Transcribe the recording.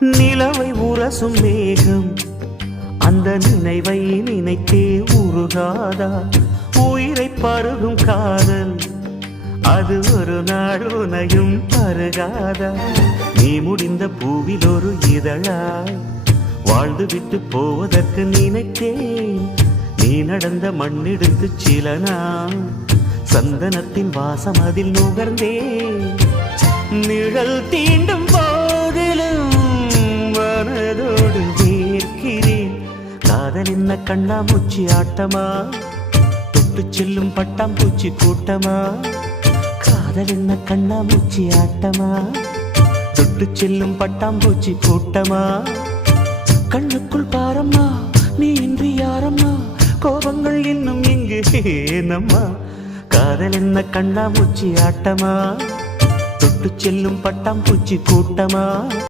நிலவை உரசும் மேகம் அந்த நினைவை நினைத்தே உருகாதா? உயிரை பருகும் காதல் அது ஒரு நாள் உனையும் பருகாதா? நீ முடிந்த பூவில் ஒரு இதழாய் வாழ்ந்து விட்டு போவதற்கு நினைத்தேன். நீ நடந்த மண்ணெடுத்து சில நாள் சந்தனத்தின் வாசம் அதில் நுகர்ந்தேன். நிழல் தீண்டும் போதிலும் மனதோடு வேர்க்கிறேன். காதல் என்ன கண்ணாமூச்சி ஆட்டமா? தொட்டு செல்லும் பட்டாம்பூச்சி கூட்டமா? காதல் என்ன கண்ணாமூச்சி ஆட்டமா? தொட்டு செல்லும் பட்டாம்பூச்சி கூட்டமா? கண்ணுக்குள் பாரம்மா நீ இன்றி யாரம்மா? கோபங்கள் இன்னும் இங்கு ஏனம்மா? காதல் என்ன கண்ணாமூச்சி ஆட்டமா? தொட்டு செல்லும் பட்டாம்பூச்சி கூட்டமா?